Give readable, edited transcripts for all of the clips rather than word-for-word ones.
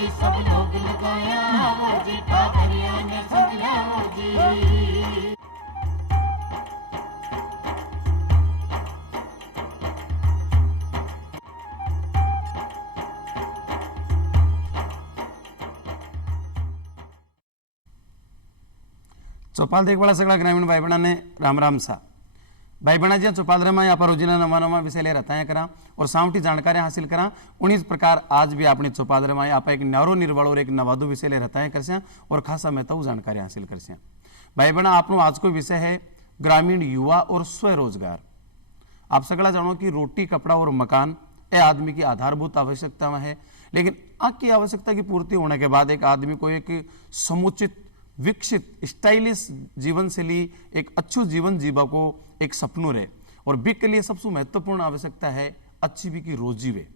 जी सब लोग लगाया वो जी ठाकरिया ने सदिया वो जी। चोपाल देखभाळ सगळ्या ग्रामीण भाई बहना राम राम सा भाई बहना जी चौपाल रमा यहाँ पर रोजिना नवा नवा विषय ले रहता है करा और सावटी जानकारी हासिल करा। उन्हीं प्रकार आज भी अपनी चौपाल रमा आप एक न्यारो निर्बल और एक नवादु विषय ले रहता है करसे और खासा मैं तो जानकारी हासिल करसे। भाई बहना आपनो आज को विषय है ग्रामीण युवा और स्वरोजगार। आप सगला जानो कि रोटी कपड़ा और मकान ये आदमी की आधारभूत आवश्यकता है, लेकिन आपकी आवश्यकता की पूर्ति होने के बाद एक आदमी को एक समुचित विकसित स्टाइलिश जीवन शैली एक अच्छू जीवन जीवा को एक सपनों रहे और बिक के लिए सबसे महत्वपूर्ण आवश्यकता है अच्छी भी की रोजी वे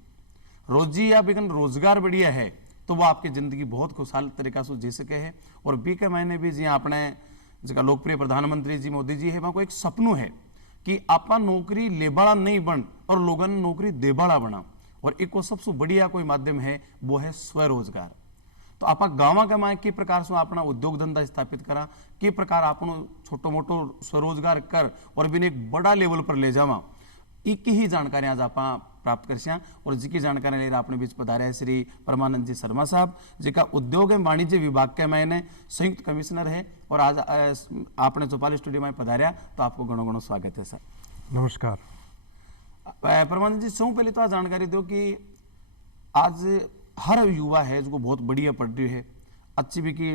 रोजी या बिकन रोजगार बढ़िया है तो वो आपकी जिंदगी बहुत खुशहाल तरीका से जी सके है। और बी के महीने भी जी अपने जगह लोकप्रिय प्रधानमंत्री जी मोदी जी है वहां को एक सपनों है कि आपा नौकरी लेबाड़ा नहीं बन और लोगों ने नौकरी देबाड़ा बना और एक सबसे बढ़िया कोई माध्यम है वो है स्वरोजगार। तो आप गाँव के माए के प्रकार से अपना उद्योग धंधा स्थापित करा के प्रकार आपनो छोटो मोटो स्वरोजगार कर और बिन एक बड़ा लेवल पर ले जावा एक ही जानकारी आज आप प्राप्त कर और जिकी जानकारी लेकर अपने बीच पधारे हैं श्री परमानंद जी शर्मा साहब जिका उद्योग एवं वाणिज्य विभाग के मैंने संयुक्त कमिश्नर है और आज आपने चौपाल स्टूडियो में पधारिया तो आपको घणो घणो स्वागत है सर। नमस्कार। परमानंद जी सौ पहले तो आज जानकारी दो कि आज हर युवा है जो बहुत बढ़िया पढ़ रही है अच्छी भी की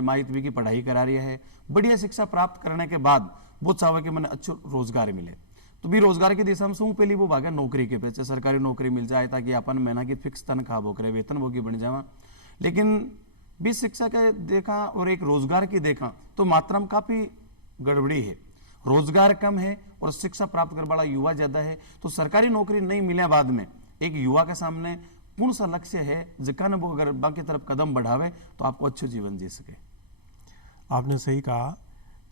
माहित भी की पढ़ाई करा रही है बढ़िया शिक्षा प्राप्त करने के बाद वो चाहे कि मैंने अच्छा रोजगार मिले तो भी रोजगार की दिशा में सौ पहली वो भागे नौकरी के पीछे सरकारी नौकरी मिल जाए ताकि अपन महीना की फिक्स तनख्वाह बोकरे वेतन भोगी बन जावा। लेकिन भी शिक्षा के देखा और एक रोजगार की देखा तो मात्रा में काफी गड़बड़ी है, रोजगार कम है और शिक्षा प्राप्त कर वाला युवा ज्यादा है। तो सरकारी नौकरी नहीं मिले बाद में एक युवा के सामने पूर्ण सा लक्ष्य है जिका ने वो अगर बाकी तरफ कदम बढ़ावे तो आपको अच्छा जीवन जी सके। आपने सही कहा,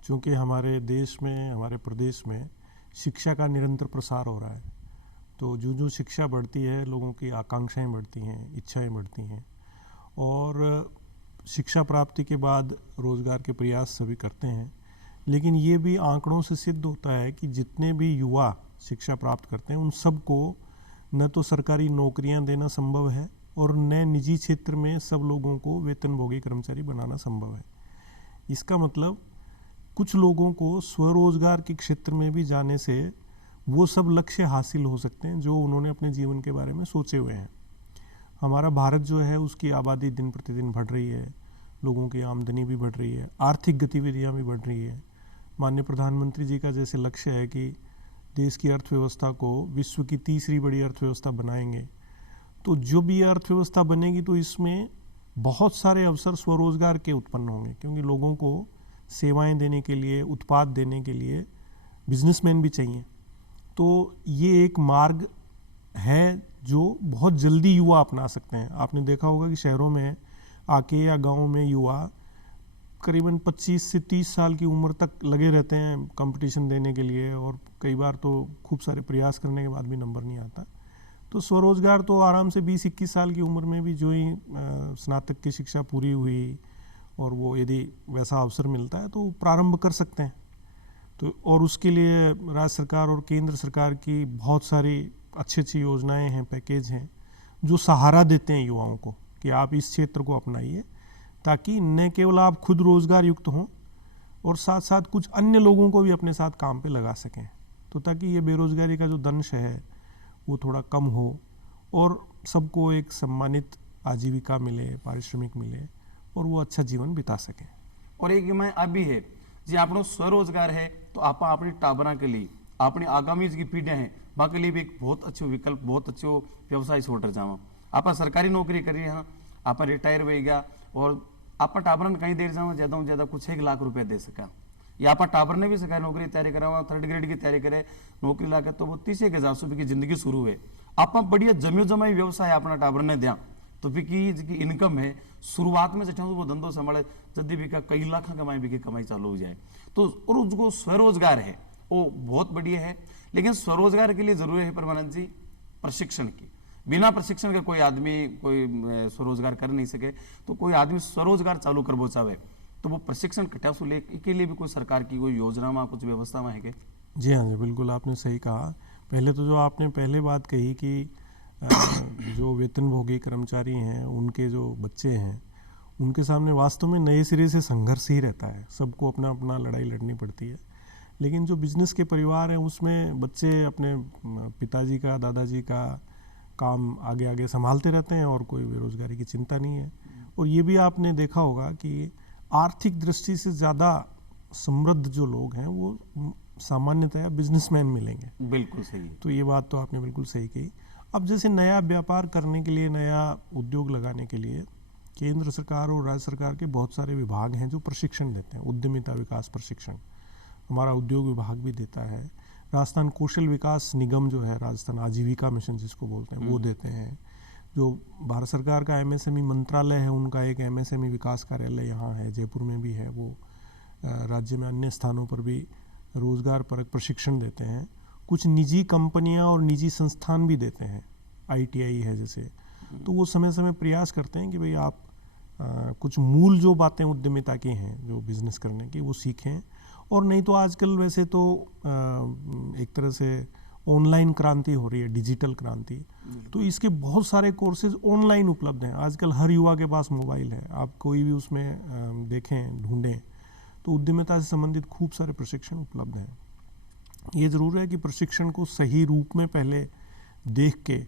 चूंकि हमारे देश में हमारे प्रदेश में शिक्षा का निरंतर प्रसार हो रहा है तो जो जो शिक्षा बढ़ती है लोगों की आकांक्षाएं बढ़ती हैं, इच्छाएं बढ़ती हैं और शिक्षा प्राप्ति के बाद रोजगार के प्रयास सभी करते हैं। लेकिन ये भी आंकड़ों से सिद्ध होता है कि जितने भी युवा शिक्षा प्राप्त करते हैं उन सबको न तो सरकारी नौकरियां देना संभव है और न निजी क्षेत्र में सब लोगों को वेतनभोगी कर्मचारी बनाना संभव है। इसका मतलब कुछ लोगों को स्वरोजगार के क्षेत्र में भी जाने से वो सब लक्ष्य हासिल हो सकते हैं जो उन्होंने अपने जीवन के बारे में सोचे हुए हैं। हमारा भारत जो है उसकी आबादी दिन प्रतिदिन बढ़ रही है, लोगों की आमदनी भी बढ़ रही है, आर्थिक गतिविधियां भी बढ़ रही है। माननीय प्रधानमंत्री जी का जैसे लक्ष्य है कि देश की अर्थव्यवस्था को विश्व की तीसरी बड़ी अर्थव्यवस्था बनाएंगे, तो जो भी अर्थव्यवस्था बनेगी तो इसमें बहुत सारे अवसर स्वरोजगार के उत्पन्न होंगे क्योंकि लोगों को सेवाएं देने के लिए, उत्पाद देने के लिए बिजनेसमैन भी चाहिए। तो ये एक मार्ग है जो बहुत जल्दी युवा अपना सकते हैं। आपने देखा होगा कि शहरों में आके या गाँव में युवा करीबन 25 से 30 साल की उम्र तक लगे रहते हैं कंपटीशन देने के लिए और कई बार तो खूब सारे प्रयास करने के बाद भी नंबर नहीं आता। तो स्वरोजगार तो आराम से 20-21 साल की उम्र में भी जो ही स्नातक की शिक्षा पूरी हुई और वो यदि वैसा अवसर मिलता है तो प्रारंभ कर सकते हैं। तो और उसके लिए राज्य सरकार और केंद्र सरकार की बहुत सारी अच्छी योजनाएं हैं, पैकेज हैं जो सहारा देते हैं युवाओं को कि आप इस क्षेत्र को अपनाइए ताकि न केवल आप खुद रोजगार युक्त हों और साथ साथ कुछ अन्य लोगों को भी अपने साथ काम पे लगा सकें, तो ताकि ये बेरोजगारी का जो दंश है वो थोड़ा कम हो और सबको एक सम्मानित आजीविका मिले, पारिश्रमिक मिले और वो अच्छा जीवन बिता सकें। और एक मैं अभी है जी आपनो स्वरोजगार है तो आप अपनी टाबरा के लिए अपनी आगामी की पीढ़ियां हैं वहाँ के लिए भी एक बहुत अच्छे विकल्प, बहुत अच्छे व्यवसाय छोड़ जावा। आप सरकारी नौकरी करिए, हाँ आप रिटायर हो गया और आप टाबरन कहीं देर जाओ ज्यादा से ज्यादा कुछ 1 लाख रुपया दे सका या आप टाबर ने भी सरकारी नौकरी तैयारी करा 3rd ग्रेड की तैयारी करे नौकरी ला के तो वो 30,000 रुपये की जिंदगी शुरू हुए। आप बढ़िया जमी जमाई व्यवसाय अपना टाबर ने दिया तो भी की इनकम है शुरुआत में जठा वो धंधो संभाले जल्दी भी का कई लाख कमाई भी की कमाई चालू हो जाए। तो और उसको स्वरोजगार है वो बहुत बढ़िया है। लेकिन स्वरोजगार के लिए जरूरी है परमानंद जी प्रशिक्षण की। बिना प्रशिक्षण के कोई आदमी कोई स्वरोजगार कर नहीं सके। तो कोई आदमी स्वरोजगार चालू करबो चाहे तो वो प्रशिक्षण कटाव ले के लिए भी कोई सरकार की कोई योजना में कुछ व्यवस्था में है क्या? जी हाँ जी, बिल्कुल आपने सही कहा। पहले तो जो आपने पहले बात कही कि जो वेतनभोगी कर्मचारी हैं उनके जो बच्चे हैं उनके सामने वास्तव में नए सिरे से संघर्ष ही रहता है, सबको अपना अपना लड़ाई लड़नी पड़ती है। लेकिन जो बिजनेस के परिवार हैं उसमें बच्चे अपने पिताजी का दादाजी का काम आगे आगे संभालते रहते हैं और कोई बेरोजगारी की चिंता नहीं है। और ये भी आपने देखा होगा कि आर्थिक दृष्टि से ज़्यादा समृद्ध जो लोग हैं वो सामान्यतया बिजनेसमैन मिलेंगे। बिल्कुल सही है। तो ये बात तो आपने बिल्कुल सही कही। अब जैसे नया व्यापार करने के लिए, नया उद्योग लगाने के लिए केंद्र सरकार और राज्य सरकार के बहुत सारे विभाग हैं जो प्रशिक्षण देते हैं। उद्यमिता विकास प्रशिक्षण हमारा उद्योग विभाग भी देता है। राजस्थान कौशल विकास निगम जो है, राजस्थान आजीविका मिशन जिसको बोलते हैं, वो देते हैं। जो भारत सरकार का एमएसएमई मंत्रालय है उनका एक एमएसएमई विकास कार्यालय यहाँ है, जयपुर में भी है। वो राज्य में अन्य स्थानों पर भी रोजगार परक प्रशिक्षण देते हैं। कुछ निजी कंपनियां और निजी संस्थान भी देते हैं, आईटीआई है जैसे। तो वो समय समय प्रयास करते हैं कि भाई आप कुछ मूल जो बातें उद्यमिता की हैं, जो बिजनेस करने की, वो सीखें। और नहीं तो आजकल वैसे तो एक तरह से ऑनलाइन क्रांति हो रही है, डिजिटल क्रांति। तो इसके बहुत सारे कोर्सेज ऑनलाइन उपलब्ध हैं। आजकल हर युवा के पास मोबाइल है, आप कोई भी उसमें देखें, ढूंढें तो उद्यमिता से संबंधित खूब सारे प्रशिक्षण उपलब्ध हैं। ये ज़रूर है कि प्रशिक्षण को सही रूप में पहले देख के,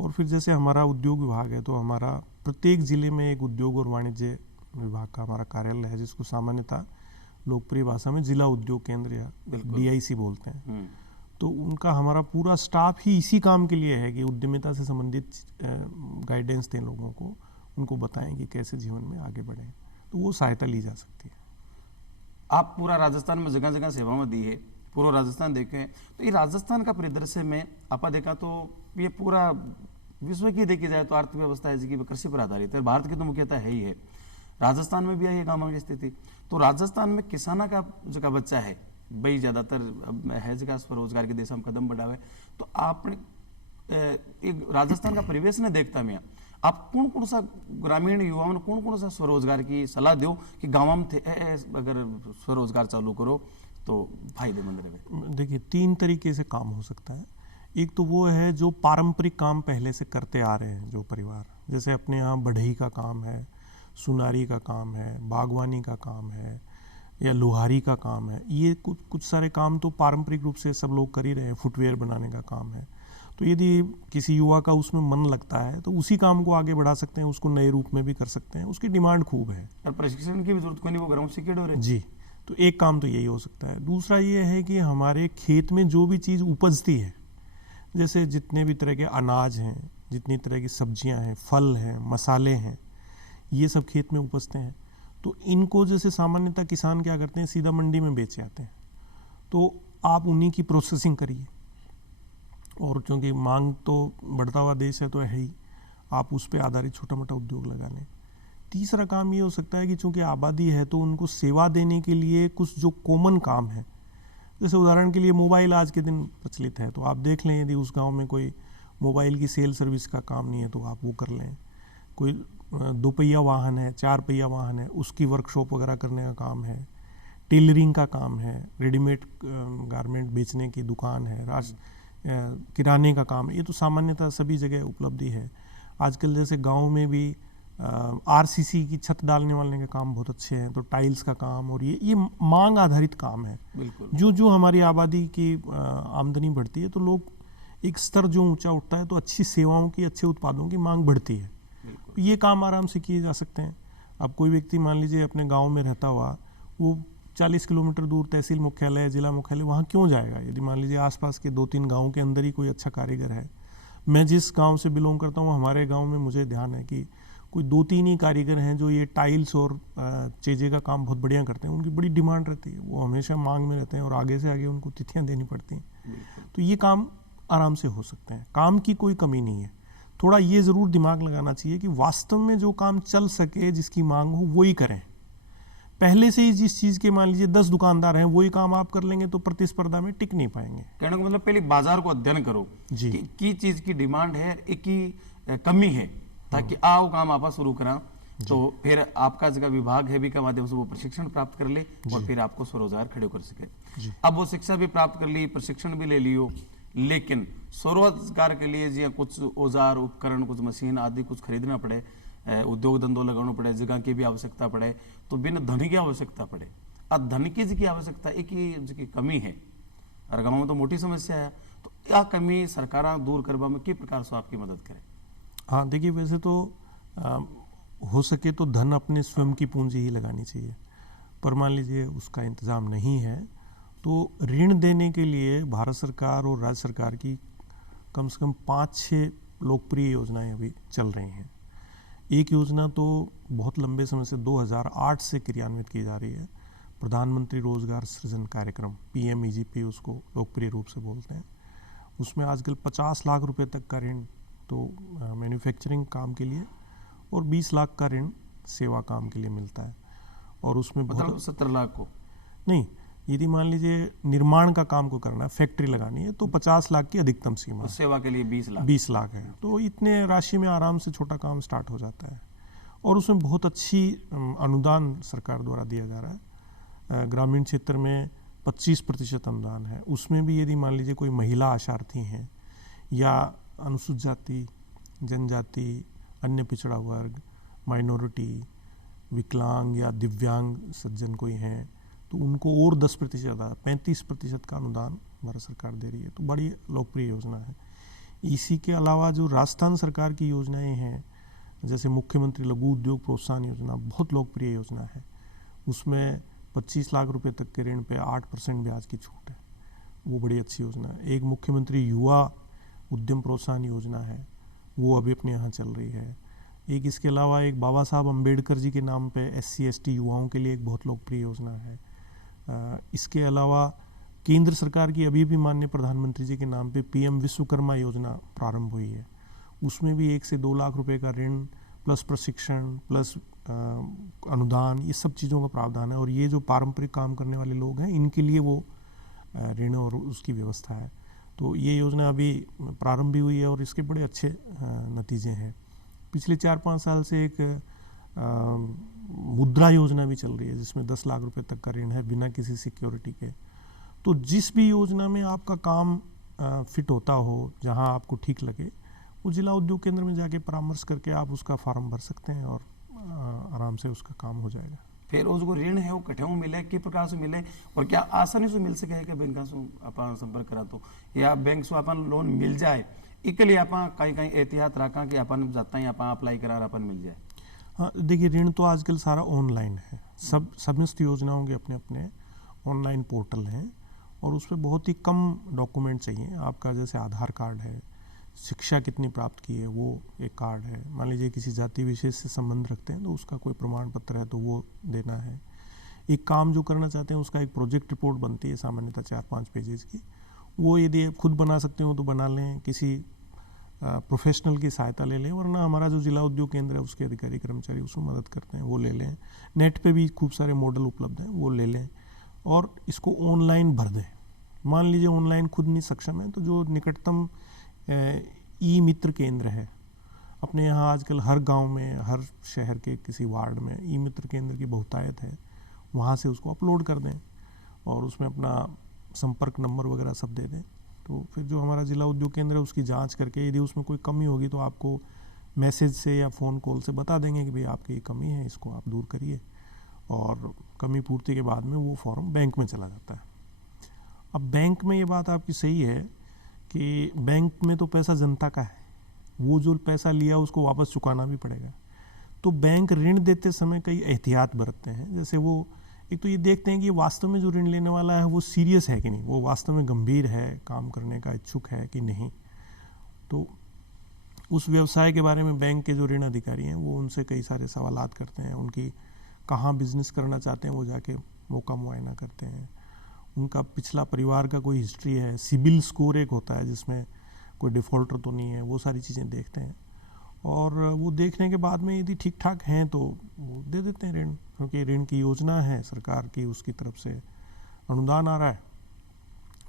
और फिर जैसे हमारा उद्योग विभाग है तो हमारा प्रत्येक ज़िले में एक उद्योग और वाणिज्य विभाग का हमारा कार्यालय है, जिसको सामान्यतः लोकप्रिय भाषा में जिला उद्योग केंद्र या डीआईसी बोलते हैं। तो उनका हमारा पूरा स्टाफ ही इसी काम के लिए है कि उद्यमिता से संबंधित गाइडेंस दें लोगों को, उनको बताएं कि कैसे जीवन में आगे बढ़ें। तो वो सहायता ली जा सकती है। आप पूरा राजस्थान में जगह जगह सेवा में दी है, पूरा राजस्थान देखे तो ये राजस्थान का परिदृश्य में आपा देखा तो ये पूरा विश्व की देखी जाए तो अर्थव्यवस्था है जिसकी कृषि पर आधारित है। भारत की तो मुख्यतः है ही है, राजस्थान में भी है ये गाँव की स्थिति। तो राजस्थान में किसाना का जो बच्चा है भाई ज़्यादातर है जगह स्वरोजगार की दिशा में कदम बढ़ावे। तो आपने एक राजस्थान का परिवेश ने देखता मैं आप कौन कौन सा ग्रामीण युवाओं ने कौन कौन सा स्वरोजगार की सलाह दो कि गाँव में थे अगर स्वरोजगार चालू करो तो फायदेमंद रहे? देखिए, 3 तरीके से काम हो सकता है। एक तो वो है जो पारंपरिक काम पहले से करते आ रहे हैं जो परिवार, जैसे अपने यहाँ बढ़ई का काम है, सुनारी का काम है, बागवानी का काम है या लोहारी का काम है। ये कुछ सारे काम तो पारंपरिक रूप से सब लोग कर ही रहे हैं। फुटवेयर बनाने का काम है। तो यदि किसी युवा का उसमें मन लगता है तो उसी काम को आगे बढ़ा सकते हैं, उसको नए रूप में भी कर सकते हैं। उसकी डिमांड खूब है और प्रशिक्षण की भी जरूरत कोई नहीं, वो ग्राउंड सीक्रेट हो रहे जी। तो एक काम तो यही हो सकता है। दूसरा ये है कि हमारे खेत में जो भी चीज़ उपजती है, जैसे जितने भी तरह के अनाज हैं, जितनी तरह की सब्जियां हैं, फल हैं, मसाले हैं, ये सब खेत में उपजते हैं। तो इनको जैसे सामान्यतः किसान क्या करते हैं, सीधा मंडी में बेच जाते हैं। तो आप उन्हीं की प्रोसेसिंग करिए, और क्योंकि मांग तो बढ़ता हुआ देश है तो है ही, आप उस पर आधारित छोटा मोटा उद्योग लगा लें। तीसरा काम ये हो सकता है कि चूंकि आबादी है तो उनको सेवा देने के लिए कुछ जो कॉमन काम है, जैसे उदाहरण के लिए मोबाइल आज के दिन प्रचलित है, तो आप देख लें यदि उस गांव में कोई मोबाइल की सेल सर्विस का काम नहीं है तो आप वो कर लें। कोई 2 पहिया वाहन है, 4 पहिया वाहन है, उसकी वर्कशॉप वगैरह करने का काम है, टेलरिंग का काम है, रेडीमेड गारमेंट बेचने की दुकान है, किराने का काम है। ये तो सामान्यतः सभी जगह उपलब्धि है। आजकल जैसे गांव में भी आरसीसी की छत डालने वाले के काम बहुत अच्छे हैं, तो टाइल्स का काम, और ये मांग आधारित काम है। बिल्कुल। जो हमारी आबादी की आमदनी बढ़ती है तो लोग एक स्तर जो ऊंचा उठता है तो अच्छी सेवाओं की, अच्छे उत्पादों की मांग बढ़ती है। ये काम आराम से किए जा सकते हैं। अब कोई व्यक्ति मान लीजिए अपने गांव में रहता हुआ, वो 40 किलोमीटर दूर तहसील मुख्यालय, जिला मुख्यालय, वहाँ क्यों जाएगा? यदि मान लीजिए आसपास के 2-3 गाँव के अंदर ही कोई अच्छा कारीगर है। मैं जिस गाँव से बिलोंग करता हूँ, हमारे गाँव में मुझे ध्यान है कि कोई 2-3 ही कारीगर हैं जो ये टाइल्स और चेजे का काम बहुत बढ़िया करते हैं। उनकी बड़ी डिमांड रहती है, वो हमेशा मांग में रहते हैं और आगे से आगे उनको तिथियां देनी पड़ती हैं। तो ये काम आराम से हो सकते हैं, काम की कोई कमी नहीं है। थोड़ा ये ज़रूर दिमाग लगाना चाहिए कि वास्तव में जो काम चल सके, जिसकी मांग हो, वो ही करें। पहले से ही जिस चीज़ के मान लीजिए 10 दुकानदार हैं, वही काम आप कर लेंगे तो प्रतिस्पर्धा में टिक नहीं पाएंगे। कहने का मतलब पहले बाजार को अध्ययन करो जी। की चीज की डिमांड है, एक की कमी है, ताकि आओ काम आप शुरू करा, तो फिर आपका जगह विभाग है भी के माध्यम से वो प्रशिक्षण प्राप्त कर ले और फिर आपको स्वरोजगार खड़े कर सके। अब वो शिक्षा भी प्राप्त कर ली, प्रशिक्षण भी ले लियो, लेकिन स्वरोजगार के लिए जी कुछ औजार उपकरण, कुछ मशीन आदि कुछ खरीदना पड़े, उद्योग धंधो लगाना पड़े, जगह की भी आवश्यकता पड़े, तो बिना धन की आवश्यकता पड़े। अब धन की जी की आवश्यकता एक ही की कमी है, और गाँव में तो मोटी समस्या है, तो यह कमी सरकार दूर करवा में किस प्रकार से आपकी मदद करे? हाँ देखिए, वैसे तो हो सके तो धन अपने स्वयं की पूंजी ही लगानी चाहिए, पर मान लीजिए उसका इंतज़ाम नहीं है तो ऋण देने के लिए भारत सरकार और राज्य सरकार की कम से कम 5-6 लोकप्रिय योजनाएं अभी चल रही हैं। एक योजना तो बहुत लंबे समय से 2008 से क्रियान्वित की जा रही है, प्रधानमंत्री रोजगार सृजन कार्यक्रम, PMEGP उसको लोकप्रिय रूप से बोलते हैं। उसमें आजकल 50 लाख रुपए तक का ऋण तो मैन्युफैक्चरिंग काम के लिए और 20 लाख का ऋण सेवा काम के लिए मिलता है। और उसमें मतलब 17 लाख को नहीं, यदि मान लीजिए निर्माण का काम को करना है, फैक्ट्री लगानी है, तो 50 लाख की अधिकतम सीमा, सेवा के लिए 20 लाख है। तो इतने राशि में आराम से छोटा काम स्टार्ट हो जाता है। और उसमें बहुत अच्छी अनुदान सरकार द्वारा दिया जा रहा है। ग्रामीण क्षेत्र में 25% अनुदान है। उसमें भी यदि मान लीजिए कोई महिला आशार्थी हैं या अनुसूचित जाति, जनजाति, अन्य पिछड़ा वर्ग, माइनॉरिटी, विकलांग या दिव्यांग सज्जन कोई हैं, तो उनको और 10%, 35% का अनुदान भारत सरकार दे रही है। तो बड़ी लोकप्रिय योजना है। इसी के अलावा जो राजस्थान सरकार की योजनाएं हैं, जैसे मुख्यमंत्री लघु उद्योग प्रोत्साहन योजना, बहुत लोकप्रिय योजना है। उसमें 25 लाख रुपए तक के ऋण पे 8% ब्याज की छूट है, वो बड़ी अच्छी योजना है। एक मुख्यमंत्री युवा उद्यम प्रोत्साहन योजना है, वो अभी अपने यहाँ चल रही है। एक इसके अलावा एक बाबा साहब अम्बेडकर जी के नाम पे SC/ST युवाओं के लिए एक बहुत लोकप्रिय योजना है। इसके अलावा केंद्र सरकार की अभी भी माननीय प्रधानमंत्री जी के नाम पे PM विश्वकर्मा योजना प्रारंभ हुई है। उसमें भी 1 से 2 लाख रुपए का ऋण प्लस प्रशिक्षण प्लस अनुदान, ये सब चीज़ों का प्रावधान है। और ये जो पारंपरिक काम करने वाले लोग हैं, इनके लिए वो ऋण और उसकी व्यवस्था है। तो ये योजना अभी प्रारंभ भी हुई है और इसके बड़े अच्छे नतीजे हैं। पिछले 4-5 साल से एक मुद्रा योजना भी चल रही है, जिसमें 10 लाख रुपए तक का ऋण है बिना किसी सिक्योरिटी के। तो जिस भी योजना में आपका काम फिट होता हो, जहां आपको ठीक लगे, वो जिला उद्योग केंद्र में जाके परामर्श करके आप उसका फॉर्म भर सकते हैं और आराम से उसका काम हो जाएगा। फिर उसको ऋण है वो कठे मिले, किस प्रकार से मिले और क्या आसानी से मिल सके है कि बैंक से अपन संपर्क करा तो, या बैंक से अपन लोन मिल जाए, इसके लिए अपन कहीं कहीं एहतियात रखा कि अपन जाता ही अपन अप्लाई करा अपन मिल जाए? हाँ देखिए, ऋण तो आजकल सारा ऑनलाइन है। समस्त योजनाओं के अपने अपने ऑनलाइन पोर्टल हैं और उस पर बहुत ही कम डॉक्यूमेंट चाहिए। आपका जैसे आधार कार्ड है, शिक्षा कितनी प्राप्त की है वो एक कार्ड है, मान लीजिए किसी जाति विशेष से संबंध रखते हैं तो उसका कोई प्रमाण पत्र है तो वो देना है। एक काम जो करना चाहते हैं उसका एक प्रोजेक्ट रिपोर्ट बनती है सामान्यतः 4-5 पेजेस की, वो यदि खुद बना सकते हो तो बना लें, किसी प्रोफेशनल की सहायता ले लें, वरना हमारा जो जिला उद्योग केंद्र है उसके अधिकारी कर्मचारी उसमें मदद करते हैं, वो ले लें। नेट पे भी खूब सारे मॉडल उपलब्ध हैं, वो ले लें और इसको ऑनलाइन भर दें। मान लीजिए ऑनलाइन खुद नहीं सक्षम है तो जो निकटतम ई मित्र केंद्र है, अपने यहाँ आजकल हर गांव में, हर शहर के किसी वार्ड में ई मित्र केंद्र की बहुतायत है, वहाँ से उसको अपलोड कर दें और उसमें अपना संपर्क नंबर वगैरह सब दे दें। तो फिर जो हमारा जिला उद्योग केंद्र है उसकी जांच करके यदि उसमें कोई कमी होगी तो आपको मैसेज से या फ़ोन कॉल से बता देंगे कि भाई आपकी ये कमी है, इसको आप दूर करिए, और कमी पूर्ति के बाद में वो फॉर्म बैंक में चला जाता है। अब बैंक में ये बात आपकी सही है कि बैंक में तो पैसा जनता का है, वो जो पैसा लिया उसको वापस चुकाना भी पड़ेगा। तो बैंक ऋण देते समय कई एहतियात बरतते हैं। जैसे वो एक तो ये देखते हैं कि वास्तव में जो ऋण लेने वाला है वो सीरियस है कि नहीं, वो वास्तव में गंभीर है, काम करने का इच्छुक है कि नहीं। तो उस व्यवसाय के बारे में बैंक के जो ऋण अधिकारी हैं वो उनसे कई सारे सवालात करते हैं, उनकी कहाँ बिजनेस करना चाहते हैं वो जाके मौका मुआयना करते हैं, उनका पिछला परिवार का कोई हिस्ट्री है, सिबिल स्कोर एक होता है जिसमें कोई डिफ़ॉल्टर तो नहीं है, वो सारी चीज़ें देखते हैं। और वो देखने के बाद में यदि ठीक ठाक हैं तो वो दे देते हैं ऋण, क्योंकि ऋण की योजना है सरकार की, उसकी तरफ से अनुदान आ रहा है।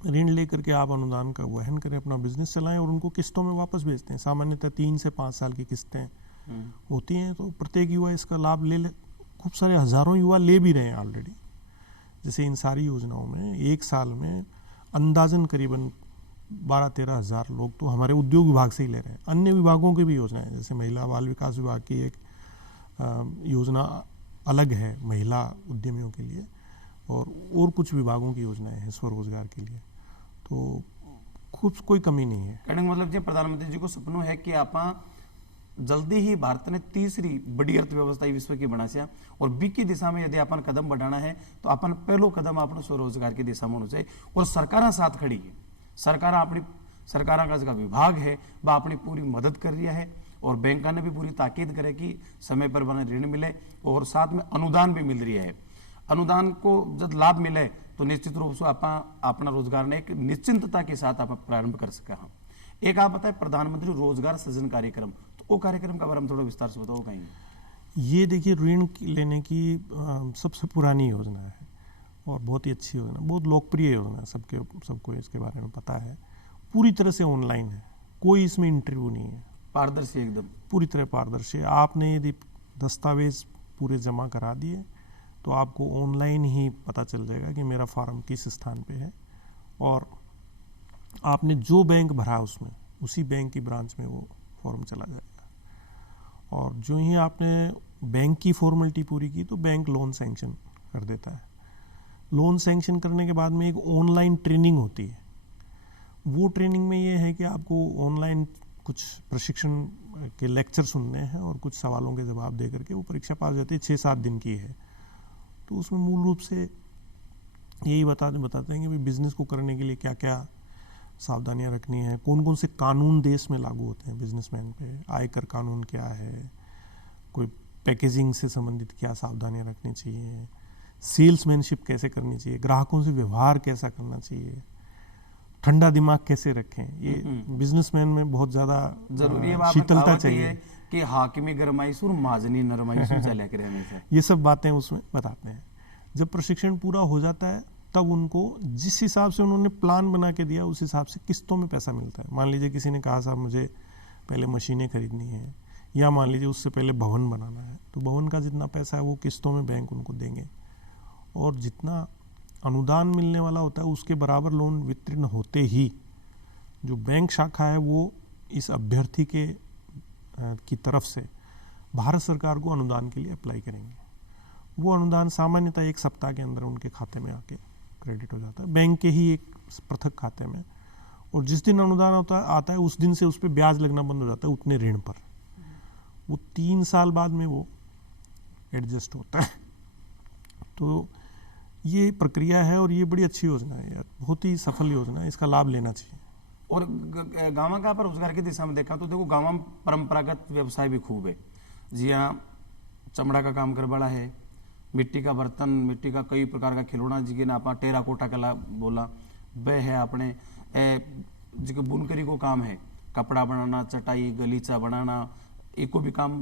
ऋण लेकर के आप अनुदान का वहन करें, अपना बिजनेस चलाएं और उनको किस्तों में वापस भेजते हैं। सामान्यतः 3 से 5 साल की किस्तें होती हैं, तो प्रत्येक युवा इसका लाभ ले खूब सारे हज़ारों युवा ले भी रहे हैं ऑलरेडी। जैसे इन सारी योजनाओं में एक साल में अंदाजन करीबन 12-13 हज़ार लोग तो हमारे उद्योग विभाग से ही ले रहे हैं। अन्य विभागों की भी योजनाएं, जैसे महिला बाल विकास विभाग की एक योजना अलग है महिला उद्यमियों के लिए, और कुछ विभागों की योजनाएं हैं स्वरोजगार के लिए, तो खूब कोई कमी नहीं है। कहने का मतलब जी प्रधानमंत्री जी को सपनों है कि आप जल्दी ही भारत ने तीसरी बड़ी अर्थव्यवस्था विश्व की बना से, और बी की दिशा में यदि अपन कदम बढ़ाना है तो अपन पहलो कदम अपने स्वरोजगार की दिशा में होना चाहिए। और सरकार साथ खड़ी है, सरकार का जो विभाग है वह अपनी पूरी मदद कर रही है, और बैंक ने भी पूरी ताकीद करे कि समय पर बने ऋण मिले, और साथ में अनुदान भी मिल रही है। अनुदान को जब लाभ मिले तो निश्चित रूप से आप अपना रोजगार ने एक निश्चिंतता के साथ आप प्रारंभ कर सका। एक आप बताए प्रधानमंत्री रोजगार सृजन कार्यक्रम, तो वो कार्यक्रम का बारे में थोड़ा विस्तार से बताओ कहीं। ये देखिए ऋण लेने की सबसे पुरानी योजना है और बहुत ही अच्छी योजना, बहुत लोकप्रिय योजना है, सबको इसके बारे में पता है। पूरी तरह से ऑनलाइन है, कोई इसमें इंटरव्यू नहीं है, पारदर्शी एकदम, पूरी तरह पारदर्शी। आपने यदि दस्तावेज पूरे जमा करा दिए तो आपको ऑनलाइन ही पता चल जाएगा कि मेरा फॉर्म किस स्थान पे है, और आपने जो बैंक भरा उसमें उसी बैंक की ब्रांच में वो फॉर्म चला जाएगा। और जो ही आपने बैंक की फॉर्मेलिटी पूरी की तो बैंक लोन सैंक्शन कर देता है। लोन सैंक्शन करने के बाद में एक ऑनलाइन ट्रेनिंग होती है। वो ट्रेनिंग में ये है कि आपको ऑनलाइन कुछ प्रशिक्षण के लेक्चर सुनने हैं और कुछ सवालों के जवाब दे करके वो परीक्षा पास हो जाती है। 6-7 दिन की है। तो उसमें मूल रूप से यही बताते हैं कि भाई बिजनेस को करने के लिए क्या क्या सावधानियां रखनी है, कौन कौन से कानून देश में लागू होते हैं बिजनेसमैन पे, आयकर कानून क्या है, कोई पैकेजिंग से संबंधित क्या सावधानियां रखनी चाहिए, सेल्समैनशिप कैसे करनी चाहिए, ग्राहकों से व्यवहार कैसा करना चाहिए, ठंडा दिमाग कैसे रखें। ये बिजनेसमैन में बहुत ज़्यादा जरूरी है, शीतलता चाहिए कि हाकिमी गरमाइश और माजनी नरमाइश में चला करे हमेशा। ये सब बातें उसमें बताते हैं। जब प्रशिक्षण पूरा हो जाता है तब उनको जिस हिसाब से उन्होंने प्लान बना के दिया उस हिसाब से किस्तों में पैसा मिलता है। मान लीजिए किसी ने कहा साहब मुझे पहले मशीनें खरीदनी है, या मान लीजिए उससे पहले भवन बनाना है, तो भवन का जितना पैसा है वो किस्तों में बैंक उनको देंगे, और जितना अनुदान मिलने वाला होता है उसके बराबर लोन वितरण होते ही जो बैंक शाखा है वो इस अभ्यर्थी की तरफ से भारत सरकार को अनुदान के लिए अप्लाई करेंगे। वो अनुदान सामान्यतः 1 सप्ताह के अंदर उनके खाते में आके क्रेडिट हो जाता है, बैंक के ही एक पृथक खाते में। और जिस दिन अनुदान आता है उस दिन से उस पर ब्याज लगना बंद हो जाता है उतने ऋण पर। वो 3 साल बाद में वो एडजस्ट होता है। तो ये प्रक्रिया है और ये बड़ी अच्छी योजना है यार, बहुत ही सफल योजना है, इसका लाभ लेना चाहिए। और गाँव का पर रोजगार की दिशा में देखा तो देखो गाँव में परंपरागत व्यवसाय भी खूब है। जी हाँ, चमड़ा का काम कर बड़ा है, मिट्टी का बर्तन, मिट्टी का कई प्रकार का खिलौना जिके ना आप टेराकोटा कला बोला वह है अपने जिके बुनकरी को काम है, कपड़ा बनाना, चटाई गलीचा बनाना, एको भी काम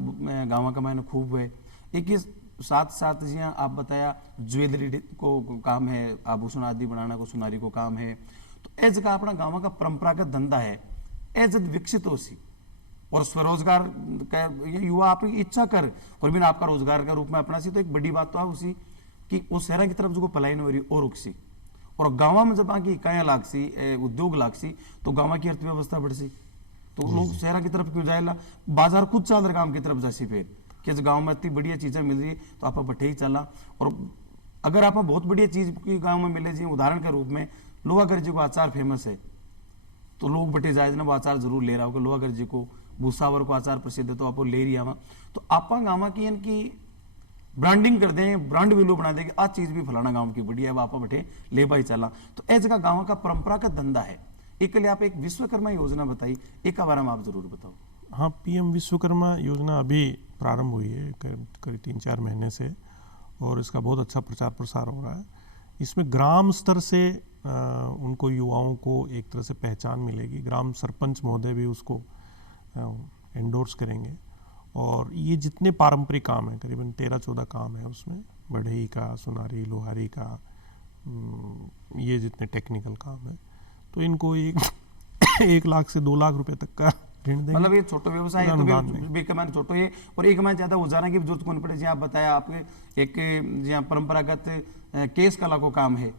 गाँव का मैंने खूब है। एक साथ साथ जी हाँ आप बताया ज्वेलरी को काम है, आभूषण आदि बनाना को सुनारी को काम है। तो एज का अपना गाँव का परंपरागत धंधा है, एज विकसित हो सी और स्वरोजगार का ये युवा अपनी इच्छा कर और बिना आपका रोजगार का रूप में अपना सी, तो एक बड़ी बात तो है उसी कि उस शहर की तरफ जो पलायन हो रही और रुक सी, और गाँव में जब आकी इकाइयाँ लाग सी, उद्योग लाग सी, तो गाँव की अर्थव्यवस्था बढ़ सी, तो लोग शहर की तरफ क्यों जाएला, बाजार खुद चाल रहा काम की तरफ जासी फिर कि गाँव में इतनी बढ़िया चीज़ें मिल रही है तो आप बठे ही चला। और अगर आप बहुत बढ़िया चीज़ की गाँव में मिले जी, उदाहरण के रूप में लोहागढ़ जी को अचार फेमस है तो लोग बटे जाए ना वो अचार जरूर ले रहा होगा। लोहागढ़ जी को भूसावर को अचार प्रसिद्ध है तो आप ले रही आवा, तो आप गाँव की इनकी ब्रांडिंग कर दें, ब्रांड वैल्यू बना देंगे, आ चीज़ भी फलाना गाँव की बढ़िया है, आप बटे ले भाई चला। तो ऐसे का गाँव का परंपरागत धंधा है। एक लिए आप एक विश्वकर्मा योजना बताई, एक का बारे में आप जरूर बताओ। हाँ, पीएम विश्वकर्मा योजना अभी प्रारंभ हुई है करीब 3-4 महीने से, और इसका बहुत अच्छा प्रचार प्रसार हो रहा है। इसमें ग्राम स्तर से उनको युवाओं को एक तरह से पहचान मिलेगी। ग्राम सरपंच महोदय भी उसको एंडोर्स करेंगे। और ये जितने पारंपरिक काम हैं, करीबन 13-14 काम है उसमें, बढ़ई का, सुनारी, लोहारी का, ये जितने टेक्निकल काम है, तो इनको 1 लाख से 2 लाख रुपए तक का ऋण देंगे। मतलब ये छोटो व्यवसाय है, अनुदान तो देंगे। भी कमाने छोटो ये, और एक में ज्यादा उजारा की भी जरूरत कौन पड़े। जी आप बताया आपके एक जहाँ परंपरागत केस कला को काम है,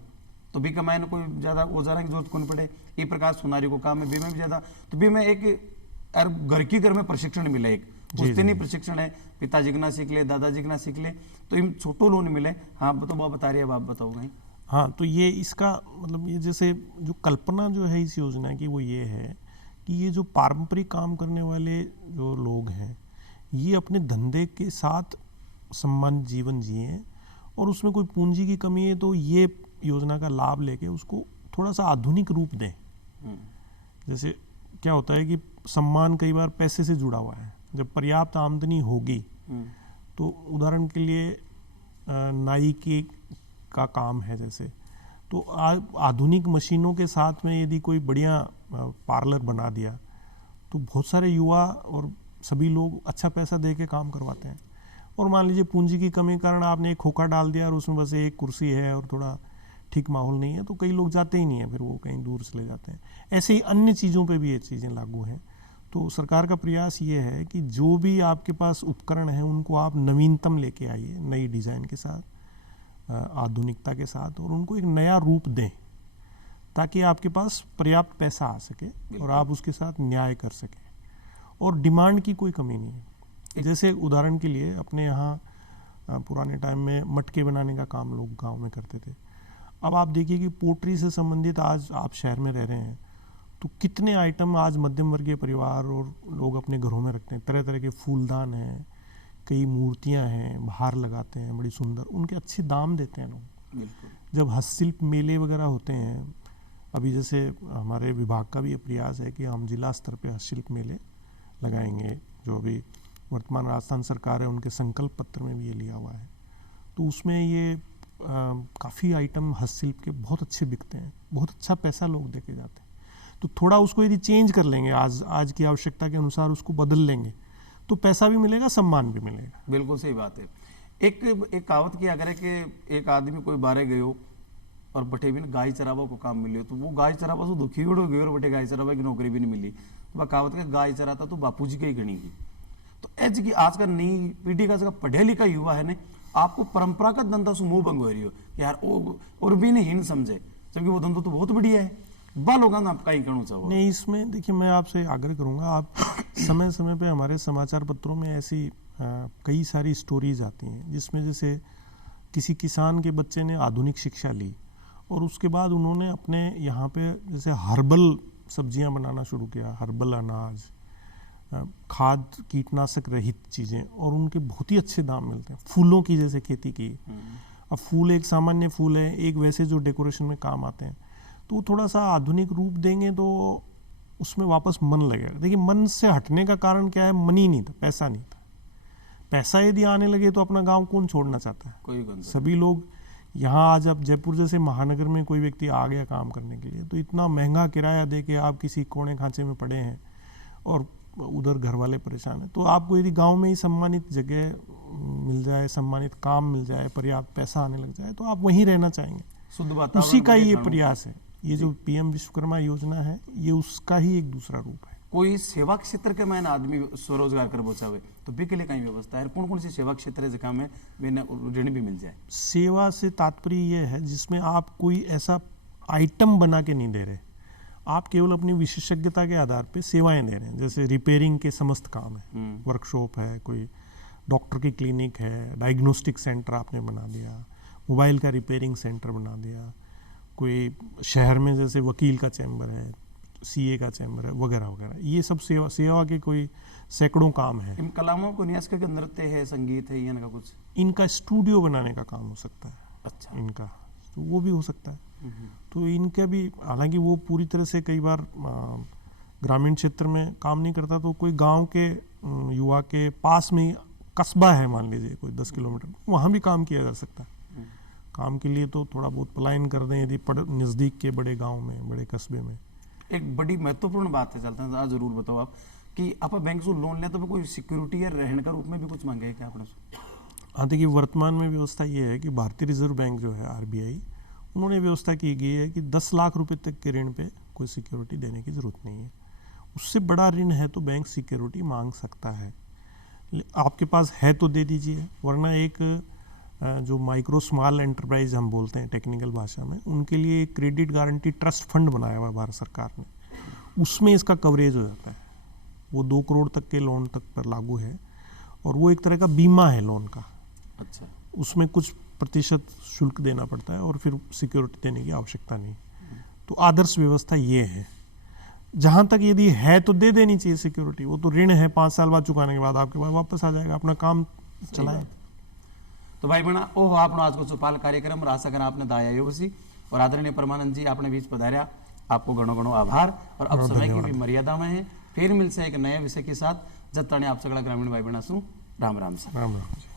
तो भी कमाए कोई ज्यादा औजारा की जरूरत कौन पड़े। ये प्रकार सुनारी को काम है, बी में भी ज्यादा, तो बी में एक घर में प्रशिक्षण मिला, एक पुश्तैनी प्रशिक्षण है, पिताजी के ना सीख ले, दादाजी के ना सीख ले, तो इन छोटो लोन मिले। हाँ तो वो बता रही है, आप बताओगे। हाँ, तो ये इसका मतलब ये जैसे जो कल्पना जो है इस योजना की वो ये है कि ये जो पारंपरिक काम करने वाले जो लोग हैं, ये अपने धंधे के साथ सम्मानित जीवन जिए, और उसमें कोई पूंजी की कमी है तो ये योजना का लाभ लेके उसको थोड़ा सा आधुनिक रूप दें। जैसे क्या होता है कि सम्मान कई बार पैसे से जुड़ा हुआ है। जब पर्याप्त आमदनी होगी तो उदाहरण के लिए नाई का काम है जैसे, तो आधुनिक मशीनों के साथ में यदि कोई बढ़िया पार्लर बना दिया तो बहुत सारे युवा और सभी लोग अच्छा पैसा दे के काम करवाते हैं। और मान लीजिए पूंजी की कमी के कारण आपने एक खोखा डाल दिया और उसमें बस एक कुर्सी है और थोड़ा ठीक माहौल नहीं है, तो कई लोग जाते ही नहीं है, फिर वो कहीं दूर चले जाते हैं। ऐसे ही अन्य चीज़ों पे भी ये चीज़ें लागू हैं। तो सरकार का प्रयास ये है कि जो भी आपके पास उपकरण हैं उनको आप नवीनतम लेके आइए, नई डिज़ाइन के साथ, आधुनिकता के साथ, और उनको एक नया रूप दें ताकि आपके पास पर्याप्त पैसा आ सके और आप उसके साथ न्याय कर सकें। और डिमांड की कोई कमी नहीं है। जैसे उदाहरण के लिए अपने यहाँ पुराने टाइम में मटके बनाने का काम लोग गांव में करते थे। अब आप देखिए कि पोट्री से संबंधित आज आप शहर में रह रहे हैं तो कितने आइटम आज मध्यम वर्गीय परिवार और लोग अपने घरों में रखते हैं। तरह तरह के फूलदान हैं, कई मूर्तियां हैं, बाहर लगाते हैं बड़ी सुंदर, उनके अच्छे दाम देते हैं लोग। बिल्कुल। जब हस्तशिल्प मेले वगैरह होते हैं, अभी जैसे हमारे विभाग का भी ये प्रयास है कि हम जिला स्तर पे हस्तशिल्प मेले लगाएंगे, जो अभी वर्तमान राजस्थान सरकार है उनके संकल्प पत्र में भी ये लिया हुआ है। तो उसमें ये काफ़ी आइटम हस्तशिल्प के बहुत अच्छे बिकते हैं, बहुत अच्छा पैसा लोग देके जाते हैं। तो थोड़ा उसको यदि चेंज कर लेंगे, आज की आवश्यकता के अनुसार उसको बदल लेंगे, तो पैसा भी मिलेगा, सम्मान भी मिलेगा। बिल्कुल सही बात है। एक कहावत किया करे कि एक आदमी कोई बारे गयो और बटे भी गाय चरावा को काम मिले, तो वो गाय चरावा से दुखी हो गए और बटे गाय चरावा की नौकरी भी नहीं मिली, तो वह कहावत का गाय चराता तो बापू जी की ही गणी की। तो ऐसे की आज का नई पीढ़ी का पढ़े लिखा युवा है ने, आपको परंपरागत धंधा से मुंह बंग हो रही हो यार, और भी नहीं समझे, जबकि वो धंधा तो बहुत बढ़िया है। बा लोगों ने आप कहीं कहना चाहो? नहीं, इसमें देखिए मैं आपसे आग्रह करूंगा, आप समय समय पे हमारे समाचार पत्रों में ऐसी कई सारी स्टोरीज आती हैं जिसमें जैसे किसी किसान के बच्चे ने आधुनिक शिक्षा ली और उसके बाद उन्होंने अपने यहाँ पे जैसे हर्बल सब्जियां बनाना शुरू किया, हर्बल अनाज, खाद कीटनाशक रहित चीज़ें, और उनके बहुत ही अच्छे दाम मिलते हैं। फूलों की जैसे खेती की, अब फूल एक सामान्य फूल है, एक वैसे जो डेकोरेशन में काम आते हैं, तो थोड़ा सा आधुनिक रूप देंगे तो उसमें वापस मन लगेगा। देखिए मन से हटने का कारण क्या है? मन ही नहीं था, पैसा नहीं था। पैसा यदि आने लगे तो अपना गांव कौन छोड़ना चाहता है? कोई सभी लोग यहाँ आज अब जयपुर जैसे महानगर में कोई व्यक्ति आ गया काम करने के लिए, तो इतना महंगा किराया दे के आप किसी कोने खांचे में पड़े हैं और उधर घर वाले परेशान हैं, तो आपको यदि गांव में ही सम्मानित जगह मिल जाए, सम्मानित काम मिल जाए, पर्याप्त पैसा आने लग जाए, तो आप वहीं रहना चाहेंगे। शुद्ध वातावरण, उसी का ही ये प्रयास है। ये जो पीएम विश्वकर्मा योजना है, ये उसका ही एक दूसरा रूप है। कोई सेवा क्षेत्र के मैंने आदमी स्वरोजगार कर बचावे तो भी के लिए कहीं व्यवस्था है? कौन कौन सी सेवा क्षेत्र है जगह में ऋण भी मिल जाए? सेवा से तात्पर्य ये है जिसमें आप कोई ऐसा आइटम बना के नहीं दे रहे, आप केवल अपनी विशेषज्ञता के आधार पे सेवाएं दे रहे हैं। जैसे रिपेयरिंग के समस्त काम है, वर्कशॉप है, कोई डॉक्टर की क्लिनिक है, डायग्नोस्टिक सेंटर आपने बना दिया, मोबाइल का रिपेयरिंग सेंटर बना दिया, कोई शहर में जैसे वकील का चैम्बर है, सीए का चैम्बर है, वगैरह वगैरह। ये सब सेवा के कोई सैकड़ों काम है। इन कलाओं को न्यास करके नृत्य है, संगीत है, इनका कुछ इनका स्टूडियो बनाने का काम हो सकता है। अच्छा, इनका तो वो भी हो सकता है। तो इनका भी, हालांकि वो पूरी तरह से कई बार ग्रामीण क्षेत्र में काम नहीं करता, तो कोई गांव के युवा के पास में ही कस्बा है, मान लीजिए कोई 10 किलोमीटर, वहाँ भी काम किया जा सकता है। काम के लिए तो थोड़ा बहुत पलायन कर दें यदि नज़दीक के बड़े गांव में, बड़े कस्बे में। एक बड़ी महत्वपूर्ण बात है, चलते हैं जरूर बताओ आप कि आप बैंक से लोन ले तो कोई सिक्योरिटी या रहने का रूप में भी कुछ मांगे क्या आपने? हाँ, देखिए वर्तमान में व्यवस्था ये है कि भारतीय रिजर्व बैंक जो है RBI, उन्होंने व्यवस्था की गई है कि 10 लाख रुपए तक के ऋण पे कोई सिक्योरिटी देने की ज़रूरत नहीं है। उससे बड़ा ऋण है तो बैंक सिक्योरिटी मांग सकता है, आपके पास है तो दे दीजिए, वरना एक जो माइक्रो स्मॉल एंटरप्राइज हम बोलते हैं टेक्निकल भाषा में, उनके लिए एक क्रेडिट गारंटी ट्रस्ट फंड बनाया हुआ है भारत सरकार ने, उसमें इसका कवरेज हो जाता है। वो 2 करोड़ तक के लोन तक पर लागू है और वो एक तरह का बीमा है लोन का। अच्छा, उसमें कुछ प्रतिशत शुल्क देना पड़ता है और फिर सिक्योरिटी देने की आवश्यकता नहीं। तो आदर्श व्यवस्था ये है। जहाँ तक यदि है तो दे देनी चाहिए सिक्योरिटी, वो तो ऋण है 5 साल बाद चुकाने के बाद आपके पास वापस आ जाएगा, अपना काम चलाए। तो भाई बना ओह आपनो आज को चौपाल कार्यक्रम और आशा करा आपने दाया योसी और आदरणीय परमानंद जी आपने बीच पधार्या, आपको घणो घणो आभार। और अब समय की भी मर्यादा में है, फिर मिलसे एक नए विषय के साथ। जब तने आप सगला ग्रामीण भाई बना सु राम राम सा। राम राम।